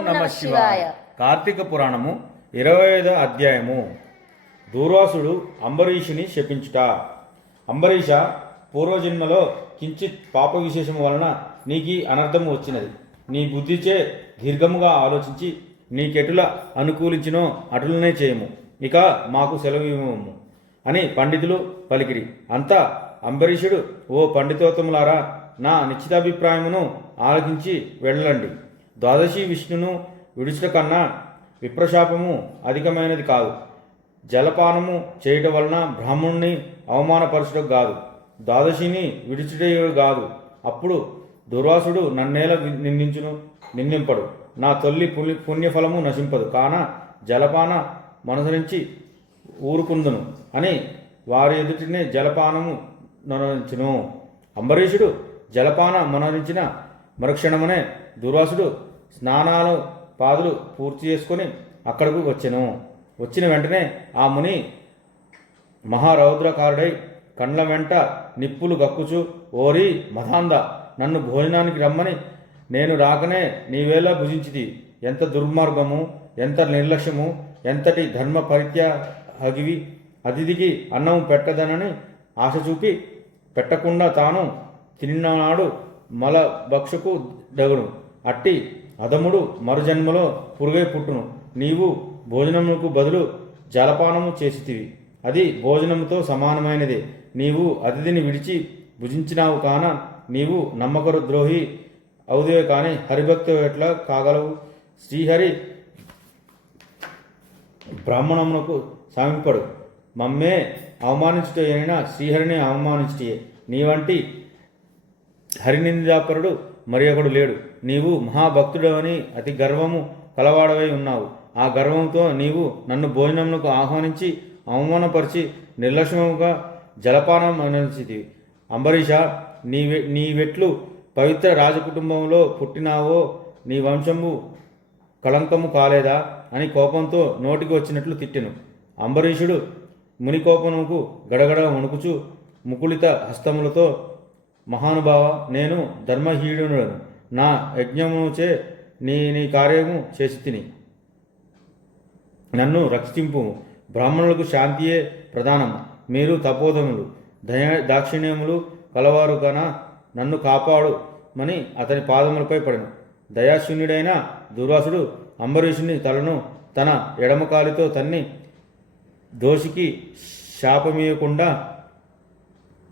నమ శివాయ. కార్తీక పురాణము ఇరవై ఐదో అధ్యాయము. దూర్వాసుడు అంబరీషుని శపించుట. అంబరీష పూర్వజన్మలో కించిత్ పాప విశేషము వలన నీకి అనర్థము వచ్చినది. నీ బుద్ధిచే దీర్ఘముగా ఆలోచించి నీకెటుల అనుకూలించినో అటులనే చేయము. ఇక మాకు సెలవు ఇవ్వము అని పండితులు పలికిరి. అంతా అంబరీషుడు ఓ పండితోత్తములారా నా నిశ్చితాభిప్రాయమును ఆలకించి వెళ్ళండి. ద్వాదశి విష్ణును విడుచుట కన్నా విప్రశాపము అధికమైనది కాదు. జలపానము చేయటం వలన బ్రాహ్మణుని అవమానపరచడం కాదు ద్వాదశిని విడిచుటే కాదు అప్పుడు దుర్వాసుడు నన్నేల నిందించును నిందింపడు. నా తొల్లి పుణ్య పుణ్యఫలము నశింపదు. కాన జలపాన మనసరించి ఊరుకుందును అని వారి ఎదుటినే జలపానము నొనరించును. అంబరీషుడు జలపాన మనరించిన మరుక్షణమునే దుర్వాసుడు స్నానాలు పాదులు పూర్తి చేసుకొని అక్కడకు వచ్చెను. వచ్చిన వెంటనే ఆ ముని మహారౌద్రకారుడై కండ్ల వెంట నిప్పులు గక్కుచు ఓరి మధాంద నన్ను భోజనానికి రమ్మని నేను రాకనే నీవేలా భుజించిది ఎంత దుర్మార్గము ఎంత నిర్లక్ష్యము ఎంతటి ధర్మ పరిత్యాగివి అతిథికి అన్నం పెట్టదనని ఆశ చూపి పెట్టకుండా తాను తిన్నాడు మల భక్షకు దగును అట్టి అదముడు మరుజన్మలో పురుగై పుట్టును. నీవు భోజనములకు బదులు జలపానము చేసితివి. అది భోజనముతో సమానమైనదే. నీవు అతిథిని విడిచి భుజించినావు కాన నీవు నమ్మకరు ద్రోహి అవుదే కానీ హరిభక్తి ఎట్లా కాగలవు? శ్రీహరి బ్రాహ్మణమునకు సమీపడు. మమ్మే అవమానించుటైనా శ్రీహరిని అవమానించుటే నీ వంటి హరినిందాపరుడు మరి ఒకడు లేడు. నీవు మహాభక్తుడవని అతి గర్వము కలవాడవై ఉన్నావు. ఆ గర్వంతో నీవు నన్ను భోజనమునకు ఆహ్వానించి అవమానపరిచి నిర్లక్ష్యముగా జలపానం అనిచితివి అంబరీష నీ వె- నీ వెట్లు పవిత్ర రాజకుటుంబంలో పుట్టినావో నీ వంశము కళంకము కాలేదా అని కోపంతో నోటికి వచ్చినట్లు తిట్టెను. అంబరీషుడు ముని కోపముకు గడగడ వణుకుచు ముకుళిత హస్తములతో మహానుభావ నేను ధర్మహీనుడను. నా యజ్ఞముచే నీ నీ కార్యము చేసి తిని నన్ను రక్షింపు బ్రాహ్మణులకు శాంతియే ప్రధానం మీరు తపోధములు దయ దాక్షిణ్యములు కలవారు కన నన్ను కాపాడు మని అతని పాదములపై పడను. దయాశూన్యుడైన దుర్వాసుడు అంబరీషుని తలను తన ఎడమకాలితో తన్ని దోషికి శాపమీయకుండా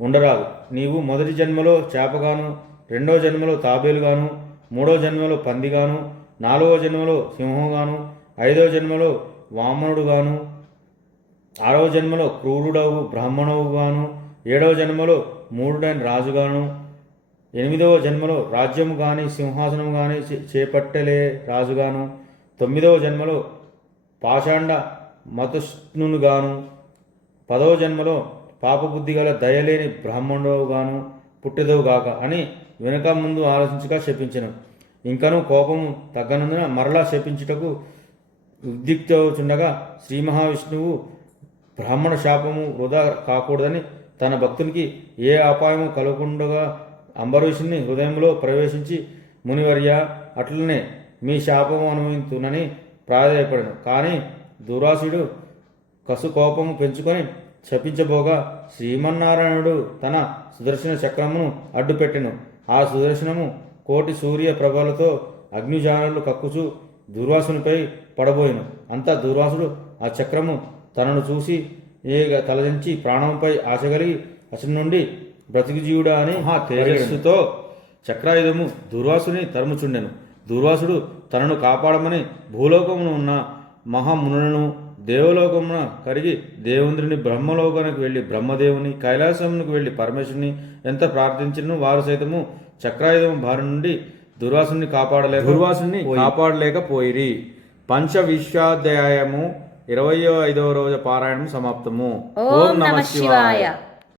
ఉండరాదు. నీవు మొదటి జన్మలో చేపగాను రెండో జన్మలో తాబేలుగాను మూడో జన్మలో పందిగాను నాలుగో జన్మలో సింహంగాను ఐదో జన్మలో వామనుడుగాను ఆరవ జన్మలో క్రూరుడవు బ్రాహ్మణవుగాను ఏడవ జన్మలో మూడుడైన రాజుగాను ఎనిమిదవ జన్మలో రాజ్యము కానీ సింహాసనం కానీ చేపట్టలే రాజుగాను తొమ్మిదవ జన్మలో పాషాండ మతస్నుగాను పదవ జన్మలో పాపబుద్ధి గల దయలేని బ్రాహ్మణుడుగాను పుట్టెదవుగాక అని వెనుక ముందు ఆలోచించగా శపించను. ఇంకనూ కోపము తగ్గనందున మరలా శపించుటకు ఉద్దిక్తవుచుండగా శ్రీ మహావిష్ణువు బ్రాహ్మణ శాపము వృధా కాకూడదని తన భక్తునికి ఏ అపాయము కలగకుండగా అంబరీషుని హృదయంలో ప్రవేశించి మునివర్య అట్లనే మీ శాపము అనుభవించునని ప్రాధాయపడను. కానీ దురాసుడు కసు కోపము పెంచుకొని శపించబోగా శ్రీమన్నారాయణుడు తన సుదర్శన చక్రమును అడ్డుపెట్టెను. ఆ సుదర్శనము కోటి సూర్య ప్రభలతో అగ్నిజానులు కక్కుచు దుర్వాసునిపై పడబోయెను. అంతా దుర్వాసుడు ఆ చక్రము తనను చూసి ఏ తలదించి ప్రాణంపై ఆశ కలిగి అతని నుండి బ్రతికి జీవుడా అని మహా తేజస్సుతో చక్రాయుధము దుర్వాసుని తరుముచుండెను. దుర్వాసుడు తనను కాపాడమని భూలోకమున ఉన్న మహామునులను దేవలోకమున కరిగి దేవేంద్రుని బ్రహ్మలోకానికి వెళ్ళి బ్రహ్మదేవుని కైలాసమునకు వెళ్ళి పరమేశ్వరుని ఎంత ప్రార్థించినను వారు సైతము చక్రాయుధం బారి నుండి దుర్వాసుని కాపాడలేక దుర్వాసుని కాపాడలేకపోయిరి. పంచ విశ్వాధ్యాయము ఇరవయో ఐదవ రోజు పారాయణం సమాప్తము. ఓం నమ శివాయ.